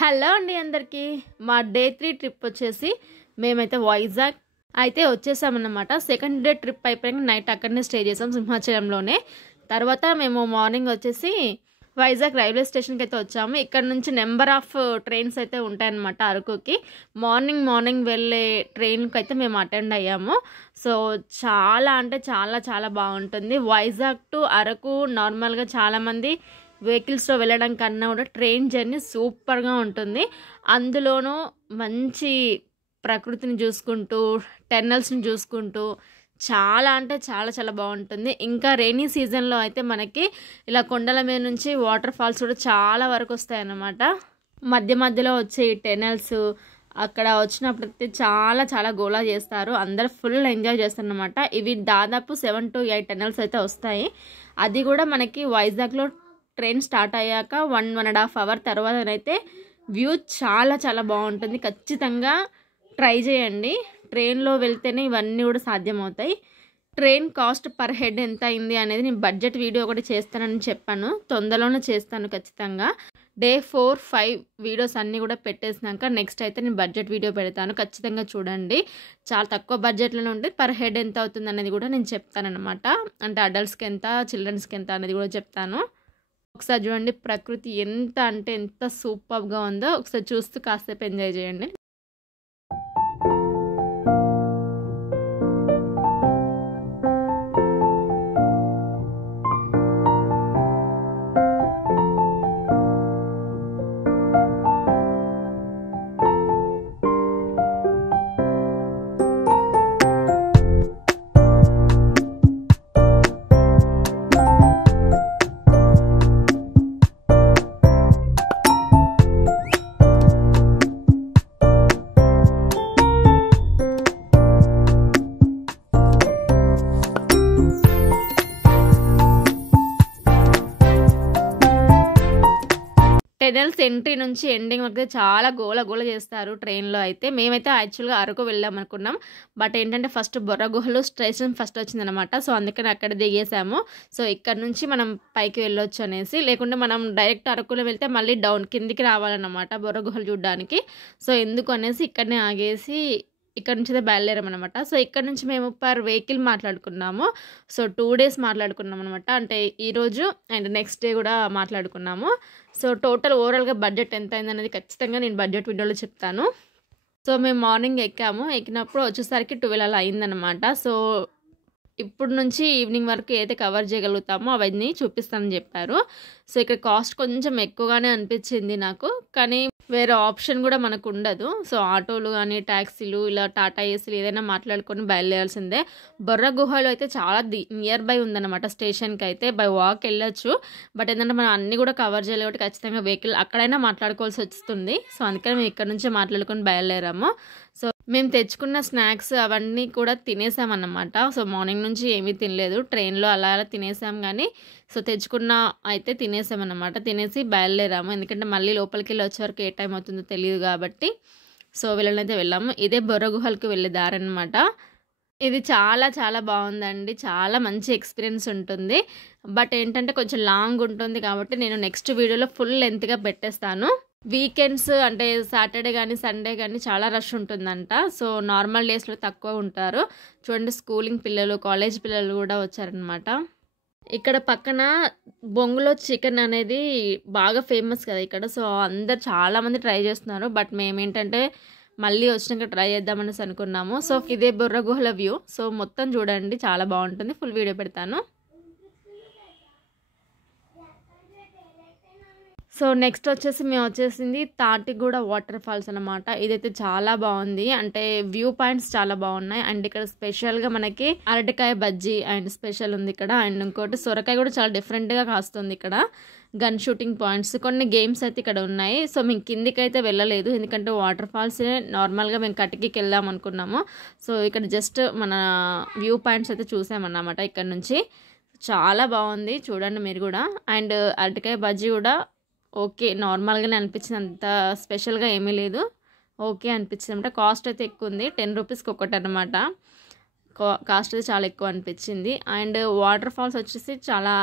Hello అండి అందరికీ. మా డే 3 ట్రిప్ వచ్చేసి మేమైతే వైజాగ్ అయితే వచ్చేసామన్నమాట. సెకండ్ డే ట్రిప్ అయిపోయాక నైట్ అక్కడనే స్టే చేసాం సింహాచలంలోనే. తర్వాత మేము మార్నింగ్ వచ్చేసి వైజాగ్ రైల్వే స్టేషన్కి అయితే వచ్చాము. ఇక్కడ నుంచి నెంబర్ ఆఫ్ ట్రైన్స్ అయితే ఉంటాయన్నమాట అరకుకి. మార్నింగ్ వెళ్ళే ట్రైన్కి అయితే మేము అటెండ్ అయ్యాము. సో చాలా అంటే చాలా చాలా బాగుంటుంది. వైజాగ్ టు అరకు నార్మల్గా చాలామంది వెహికల్స్లో వెళ్ళడం కన్నా కూడా ట్రైన్ జర్నీ సూపర్గా ఉంటుంది. అందులోనూ మంచి ప్రకృతిని చూసుకుంటూ టెర్నల్స్ని చూసుకుంటూ చాలా అంటే చాలా చాలా బాగుంటుంది. ఇంకా రెయినీ సీజన్లో అయితే మనకి ఇలా కొండల మీద నుంచి వాటర్ ఫాల్స్ కూడా చాలా వరకు వస్తాయి అన్నమాట. మధ్యలో వచ్చే ఈ టెర్నల్స్ అక్కడ వచ్చినప్పుడైతే చాలా చాలా గోలా చేస్తారు. అందరూ ఫుల్ ఎంజాయ్ చేస్తారు అన్నమాట. ఇవి దాదాపు 7 to 8 టెర్నల్స్ అయితే వస్తాయి. అది కూడా మనకి వైజాగ్లో ట్రైన్ స్టార్ట్ అయ్యాక 1.5 hours తర్వాతనైతే వ్యూ చాలా చాలా బాగుంటుంది. ఖచ్చితంగా ట్రై చేయండి. ట్రైన్లో వెళ్తేనే ఇవన్నీ కూడా సాధ్యమవుతాయి. ట్రైన్ కాస్ట్ పర్ హెడ్ ఎంత అయింది అనేది నేను బడ్జెట్ వీడియో ఒకటి చేస్తానని చెప్పాను. తొందరలోనే చేస్తాను ఖచ్చితంగా. డే 4, 5 వీడియోస్ అన్నీ కూడా పెట్టేసినాక నెక్స్ట్ అయితే నేను బడ్జెట్ వీడియో పెడతాను. ఖచ్చితంగా చూడండి. చాలా తక్కువ బడ్జెట్లోనే ఉంటుంది. పర్ హెడ్ ఎంత అవుతుంది అనేది కూడా నేను చెప్తానన్నమాట. అంటే అడల్ట్స్కి ఎంత, చిల్డ్రన్స్కి ఎంత అనేది కూడా చెప్తాను. ఒకసారి చూడండి ప్రకృతి ఎంత అంటే ఎంత సూపర్గా ఉందో. ఒకసారి చూస్తూ కాసేపు ఎంజాయ్ చేయండి. టెనల్స్ ఎంట్రీ నుంచి ఎండింగ్ వరకు చాలా గోల చేస్తారు ట్రైన్లో అయితే. మేమైతే యాక్చువల్గా అరకు వెళ్దాం అనుకున్నాం. బట్ ఏంటంటే ఫస్ట్ బొర్ర గుహలు స్టేషన్ ఫస్ట్ వచ్చిందనమాట. సో అందుకని అక్కడ దిగేసాము. సో ఇక్కడ నుంచి మనం పైకి వెళ్ళొచ్చు అనేసి. లేకుంటే మనం డైరెక్ట్ అరకులో వెళ్తే మళ్ళీ డౌన్ కిందికి రావాలన్నమాట బొర్ర గుహలు చూడడానికి. సో ఎందుకు అనేసి ఇక్కడనే ఆగేసి ఇక్కడ నుంచి అయితే బయలుదేరామన్నమాట. సో ఇక్కడ నుంచి మేము పర్ వెహికల్ మాట్లాడుకున్నాము. సో 2 days మాట్లాడుకున్నాం అనమాట. అంటే ఈరోజు అండ్ నెక్స్ట్ డే కూడా మాట్లాడుకున్నాము. సో టోటల్ ఓవరాల్గా బడ్జెట్ ఎంత అయింది అనేది ఖచ్చితంగా నేను బడ్జెట్ వీడియోలో చెప్తాను. సో మేము మార్నింగ్ ఎక్కినప్పుడు వచ్చేసరికి 12 అలా అయిందనమాట. సో ఇప్పుడు నుంచి ఈవినింగ్ వరకు ఏదైతే కవర్ చేయగలుగుతామో అవన్నీ చూపిస్తానని చెప్పారు. సో ఇక్కడ కాస్ట్ కొంచెం ఎక్కువగానే అనిపించింది నాకు. కానీ వేరే ఆప్షన్ కూడా మనకు ఉండదు. సో ఆటోలు కానీ ట్యాక్సీలు ఇలా టాటా ఏసీలు ఏదైనా మాట్లాడుకొని బయలుదేరాల్సిందే. బొర్ర గుహలు అయితే చాలా నియర్ బై ఉందన్నమాట స్టేషన్కి అయితే. బై వాక్ వెళ్ళొచ్చు. బట్ ఏంటంటే మనం అన్నీ కూడా కవర్ చేయాలి కాబట్టి ఖచ్చితంగా వెహికల్ అక్కడైనా మాట్లాడుకోవాల్సి వస్తుంది. సో అందుకని మేము ఇక్కడ నుంచి మాట్లాడుకొని బయలుదేరాము. సో మేము తెచ్చుకున్న స్నాక్స్ అవన్నీ కూడా తినేసామన్నమాట. సో మార్నింగ్ నుంచి ఏమీ తినలేదు. ట్రైన్లో అలా తినేసాం కానీ సో తెచ్చుకున్న అయితే తినేసామన్నమాట. తినేసి బయలుదేరాము. ఎందుకంటే మళ్ళీ లోపలికి వెళ్ళి వచ్చేవరకు ఏ టైం అవుతుందో తెలియదు కాబట్టి. సో వెళ్ళనైతే వెళ్ళాము. ఇదే బొర్ర గుహలకు వెళ్ళే దారి అనమాట. ఇది చాలా చాలా బాగుందండి. చాలా మంచి ఎక్స్పీరియన్స్ ఉంటుంది. బట్ ఏంటంటే కొంచెం లాంగ్ ఉంటుంది కాబట్టి నేను నెక్స్ట్ వీడియోలో ఫుల్ లెంత్గా పెట్టేస్తాను. వీకెండ్స్ అంటే సాటర్డే కానీ సండే కానీ చాలా రష్ ఉంటుందంట. సో నార్మల్ డేస్లో తక్కువ ఉంటారు. చూడండి స్కూలింగ్ పిల్లలు, కాలేజ్ పిల్లలు కూడా వచ్చారనమాట. ఇక్కడ పక్కన బొంగులో చికెన్ అనేది బాగా ఫేమస్ కదా ఇక్కడ. సో అందరు చాలామంది ట్రై చేస్తున్నారు. బట్ మేమేంటంటే మళ్ళీ వచ్చినాక ట్రై చేద్దామనేసి అనుకున్నాము. సో ఇదే బొర్ర గుహల వ్యూ. సో మొత్తం చూడండి చాలా బాగుంటుంది. ఫుల్ వీడియో పెడతాను. సో నెక్స్ట్ వచ్చేసి మేము వచ్చేసింది తాటిగూడ వాటర్ ఫాల్స్ అనమాట. ఇదైతే చాలా బాగుంది. అంటే వ్యూ పాయింట్స్ చాలా బాగున్నాయి. అండ్ ఇక్కడ స్పెషల్గా మనకి అరటికాయ బజ్జీ అండ్ స్పెషల్ ఉంది ఇక్కడ. అండ్ ఇంకోటి సొరకాయ కూడా చాలా డిఫరెంట్గా కాస్తుంది ఇక్కడ. గన్ షూటింగ్ పాయింట్స్, కొన్ని గేమ్స్ అయితే ఇక్కడ ఉన్నాయి. సో మేము కిందికి అయితే వెళ్ళలేదు. ఎందుకంటే వాటర్ ఫాల్స్ నార్మల్గా మేము కటికి వెళ్దాం అనుకున్నాము. సో ఇక్కడ జస్ట్ మన వ్యూ పాయింట్స్ అయితే చూసామన్నమాట ఇక్కడ నుంచి. చాలా బాగుంది చూడండి మీరు కూడా. అండ్ అరటికాయ బజ్జీ కూడా ఓకే నార్మల్గానే అనిపించింది. అంత స్పెషల్గా ఏమీ లేదు. ఓకే అనిపించింది అనమాట. కాస్ట్ అయితే ఎక్కువ ఉంది. 10 రూపీస్కి ఒకటి అనమాట. కాస్ట్ అయితే చాలా ఎక్కువ అనిపించింది. అండ్ వాటర్ ఫాల్స్ వచ్చేసి చాలా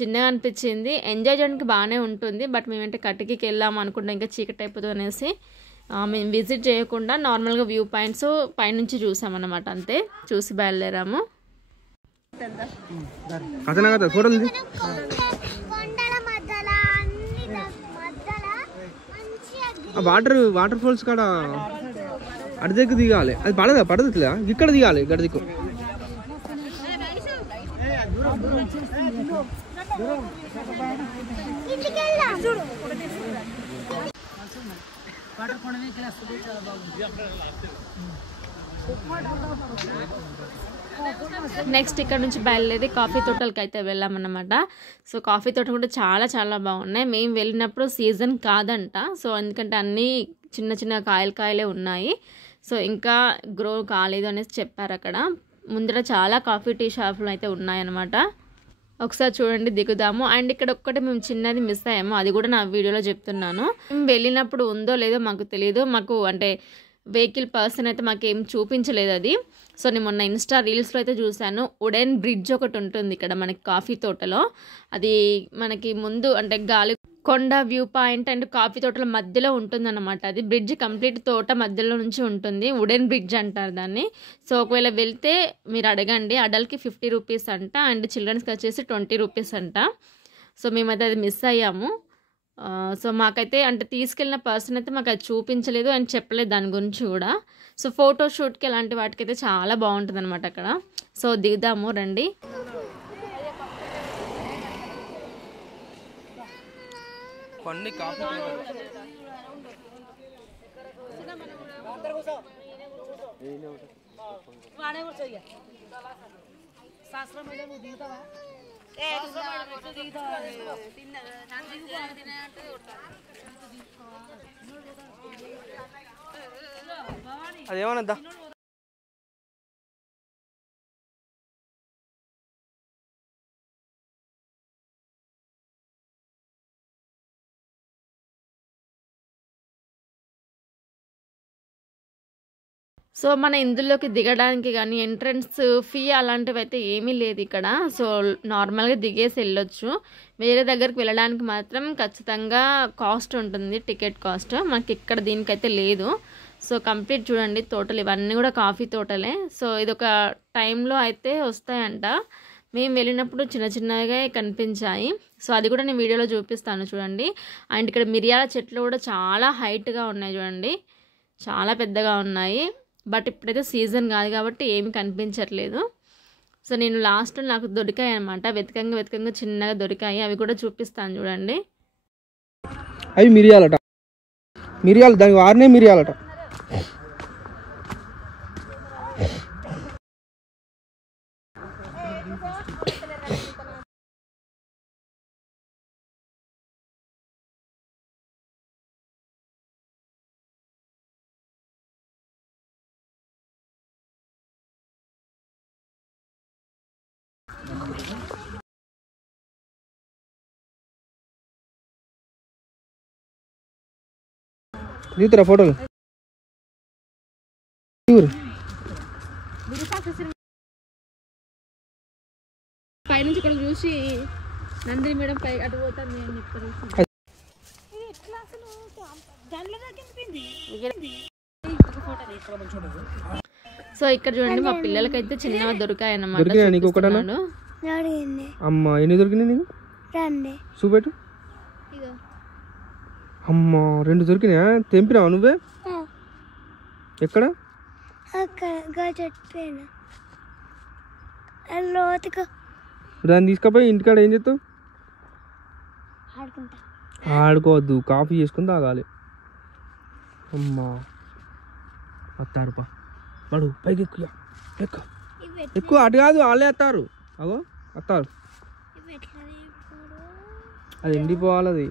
చిన్నగా అనిపించింది. ఎంజాయ్ చేయడానికి బాగానే ఉంటుంది. బట్ మేమంటే కటికీకి వెళ్ళాము అనుకుంటాం, ఇంకా చీకటి అయిపోతుంది అనేసి మేము విజిట్ చేయకుండా నార్మల్గా వ్యూ పాయింట్స్ పైనుంచి చూసామన్నమాట. అంతే, చూసి బయలుదేరాము. వాటర్ ఫాల్స్ కాడ అటు దగ్గర దిగాలి. అది పడదులే, ఇక్కడ దిగాలి. ఇక్కడ దిక్కు నెక్స్ట్ ఇక్కడ నుంచి బయలుదేరి కాఫీ తోటలకి అయితే వెళ్ళామన్నమాట. సో కాఫీ తోట కూడా చాలా చాలా బాగున్నాయి. మేము వెళ్ళినప్పుడు సీజన్ కాదంట. సో ఎందుకంటే అన్నీ చిన్న చిన్న కాయలే ఉన్నాయి. సో ఇంకా గ్రో కాలేదు అనేసి చెప్పారు అక్కడ. ముందర చాలా కాఫీ టీ షాపులు అయితే ఉన్నాయన్నమాట. ఒకసారి చూడండి, దిగుదాము. అండ్ ఇక్కడ ఒక్కటి మేము చిన్నది మిస్ అయ్యాము, అది కూడా నా వీడియోలో చెప్తున్నాను. మేము వెళ్ళినప్పుడు ఉందో లేదో మాకు తెలియదు. మాకు అంటే వెహికల్ పర్సన్ అయితే మాకేం చూపించలేదు అది. సో నేను మొన్న ఇన్స్టా రీల్స్లో అయితే చూశాను. వుడెన్ బ్రిడ్జ్ ఒకటి ఉంటుంది ఇక్కడ మనకి కాఫీ తోటలో. అది మనకి ముందు అంటే గాలి కొండ వ్యూ పాయింట్ అండ్ కాఫీ తోటల మధ్యలో ఉంటుందన్నమాట. అది బ్రిడ్జ్ కంప్లీట్ తోట మధ్యలో నుంచి ఉంటుంది. వుడెన్ బ్రిడ్జ్ అంటారు దాన్ని. సో ఒకవేళ వెళ్తే మీరు అడగండి. అడల్ట్కి 50 రూపీస్ అంట, అండ్ చిల్డ్రన్స్కి వచ్చేసి 20 రూపీస్ అంట. సో మేమైతే అది మిస్ అయ్యాము. సో మాకైతే అంటే తీసుకెళ్ళిన పర్సన్ అయితే మాకు అది చూపించలేదు అండ్ చెప్పలేదు దాని గురించి కూడా. సో ఫోటోషూట్కి అలాంటి వాటికైతే చాలా బాగుంటుంది అనమాట అక్కడ. సో దిగుదాము రండి. అదేమన్నా సో మన ఇందులోకి దిగడానికి కానీ ఎంట్రన్స్ ఫీ అలాంటివి అయితే ఏమీ లేదు ఇక్కడ. సో నార్మల్గా దిగేసి వెళ్ళొచ్చు. వేరే దగ్గరికి వెళ్ళడానికి మాత్రం ఖచ్చితంగా కాస్ట్ ఉంటుంది, టికెట్ కాస్ట్. మనకి ఇక్కడ దీనికైతే లేదు. సో కంప్లీట్ చూడండి తోటలు, ఇవన్నీ కూడా కాఫీ తోటలే. సో ఇదొక టైంలో అయితే వస్తాయంట. మేము వెళ్ళినప్పుడు చిన్న చిన్నగా కనిపించాయి. సో అది కూడా నేను వీడియోలో చూపిస్తాను చూడండి. అండ్ ఇక్కడ మిరియాల చెట్లు కూడా చాలా హైట్గా ఉన్నాయి చూడండి, చాలా పెద్దగా ఉన్నాయి. బట్ ఇప్పుడైతే సీజన్ కాదు కాబట్టి ఏమి కనిపించట్లేదు. సో నేను లాస్ట్ నాకు దొరికాయి అనమాట, వెతకంగా చిన్నగా దొరికాయి. అవి కూడా చూపిస్తాను చూడండి. అవి మిరియాలట, దానికి వారినే మిరియాలట. దిగుతారా ఫోటోలు? పైనుంచి ఇక్కడ చూసి నందిని మేడం పై అటు పోతాను నేను చెప్తాను. సో ఇక్కడ చూడండి మా పిల్లలకైతే చిన్నగా దొరికాయి అన్నమాట. అమ్మా ఎన్ని దొరికినాయి నీకు? చూపెట్టు. అమ్మా 2 దొరికినాయా? తెంపినావా నువ్వే? ఎక్కడ? దాన్ని తీసుకపోయి ఇంటికాడ ఏం చేస్తావు? ఆడుకోవద్దు, కాఫీ చేసుకుని తాగాలి. అమ్మా వస్తారుపా, వాడు పైకి ఎక్కువ అటు కాదు, వాళ్ళే వస్తారు. అగో వస్తారు, అది ఎండిపోవాలి. అది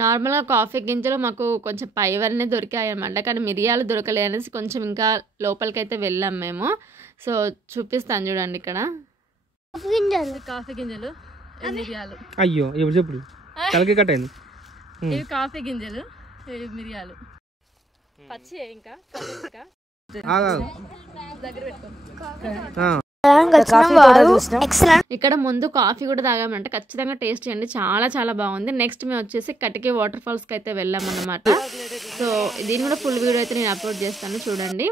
నార్మల్గా కాఫీ గింజలు మాకు కొంచెం పైవన్నీ దొరికాయి అనమాట, కానీ మిరియాలు దొరకలే అనేసి కొంచెం ఇంకా లోపలికైతే వెళ్ళాం మేము. సో చూపిస్తాను చూడండి ఇక్కడ కాఫీ గింజలు, మిరియాలు. అయ్యో ఇప్పుడు చెప్పు, తలకి కట్ అయింది. ఇవి కాఫీ గింజలు, ఇవి మిరియాలు పచ్చి. ఇంకా ఇక్కడ ముందు కాఫీ కూడా తాగామంటే ఖచ్చితంగా టేస్ట్ చేయండి, చాలా చాలా బాగుంది. నెక్స్ట్ మేము వచ్చేసి కటికి వాటర్ ఫాల్స్కి అయితే వెళ్ళామన్నమాట. సో దీని కూడా ఫుల్ వీడియో అయితే నేను అప్లోడ్ చేస్తాను చూడండి.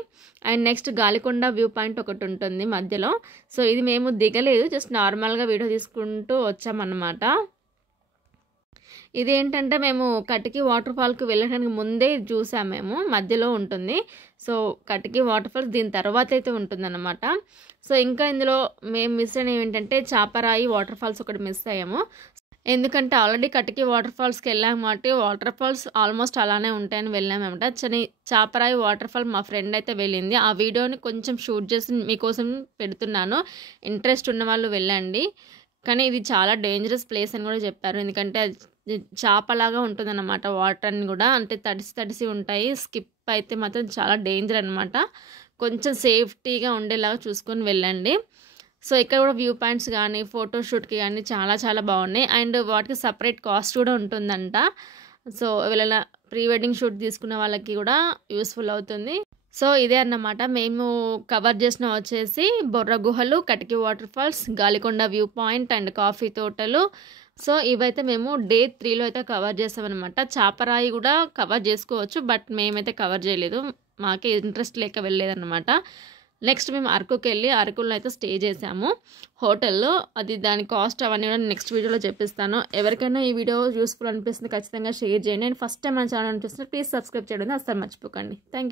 And next Galikonda view point ఒకటి ఉంటుంది మధ్యలో. సో ఇది మేము దిగలేదు, జస్ట్ నార్మల్గా వీడియో తీసుకుంటూ వచ్చామన్నమాట. ఇదేంటంటే మేము కటికి వాటర్ ఫాల్కి వెళ్ళడానికి ముందే చూసాము, మేము మధ్యలో ఉంటుంది. సో కటికి వాటర్ ఫాల్స్ దీని తర్వాత అయితే ఉంటుందన్నమాట. సో ఇంకా ఇందులో మేము మిస్ అయినవి ఏంటంటే చాపరాయి వాటర్ ఫాల్స్ ఒకటి మిస్ అయ్యాము. ఎందుకంటే ఆల్రెడీ కటికి వాటర్ ఫాల్స్కి వెళ్ళాము కాబట్టి వాటర్ ఫాల్స్ ఆల్మోస్ట్ అలానే ఉంటాయని వెళ్ళామన్నమాట. చాపరాయి వాటర్ ఫాల్ మా ఫ్రెండ్ అయితే వెళ్ళింది, ఆ వీడియోని కొంచెం షూట్ చేసి మీకోసం పెడుతున్నాను, ఇంట్రెస్ట్ ఉన్న వాళ్ళు వెళ్ళండి. కానీ ఇది చాలా డేంజరస్ ప్లేస్ అని కూడా చెప్పారు, ఎందుకంటే చాపలాగా ఉంటుందన్నమాట. వాటర్ అని కూడా అంటే తడిసి ఉంటాయి, స్కిప్ అయితే మాత్రం చాలా డేంజర్ అనమాట. కొంచెం సేఫ్టీగా ఉండేలాగా చూసుకొని వెళ్ళండి. సో ఇక్కడ కూడా వ్యూ పాయింట్స్ కానీ ఫోటోషూట్కి కానీ చాలా చాలా బాగున్నాయి. అండ్ వాటికి సపరేట్ కాస్ట్ కూడా ఉంటుందంట. సో ఎవరైనా ప్రీ వెడ్డింగ్ షూట్ తీసుకున్న వాళ్ళకి కూడా యూస్ఫుల్ అవుతుంది. సో ఇదే అన్నమాట మేము కవర్ చేసిన వచ్చేసి బొర్ర గుహలు, Katiki water falls, Galikonda view point and coffee తోటలు. సో ఇవైతే మేము డే 3లో అయితే కవర్ చేసామన్నమాట. చాపరాయి కూడా కవర్ చేసుకోవచ్చు, బట్ మేమైతే కవర్ చేయలేదు, మాకే ఇంట్రెస్ట్ లేక వెళ్ళలేదన్నమాట. నెక్స్ట్ మేము అరకుకి వెళ్ళి అరకులో అయితే స్టే చేసాము హోటల్లో. అది దాని కాస్ట్ అవన్నీ కూడా నెక్స్ట్ వీడియోలో చెప్పిస్తాను. ఎవరికైనా ఈ వీడియో యూస్ఫుల్ అనిపిస్తుంది ఖచ్చితంగా షేర్ చేయండి. అండ్ ఫస్ట్ టైం మన ఛానల్ అనిపిస్తుంది ప్లీజ్ సబ్స్క్రైబ్ చేయడం అస్సలు మర్చిపోకండి. Thank you.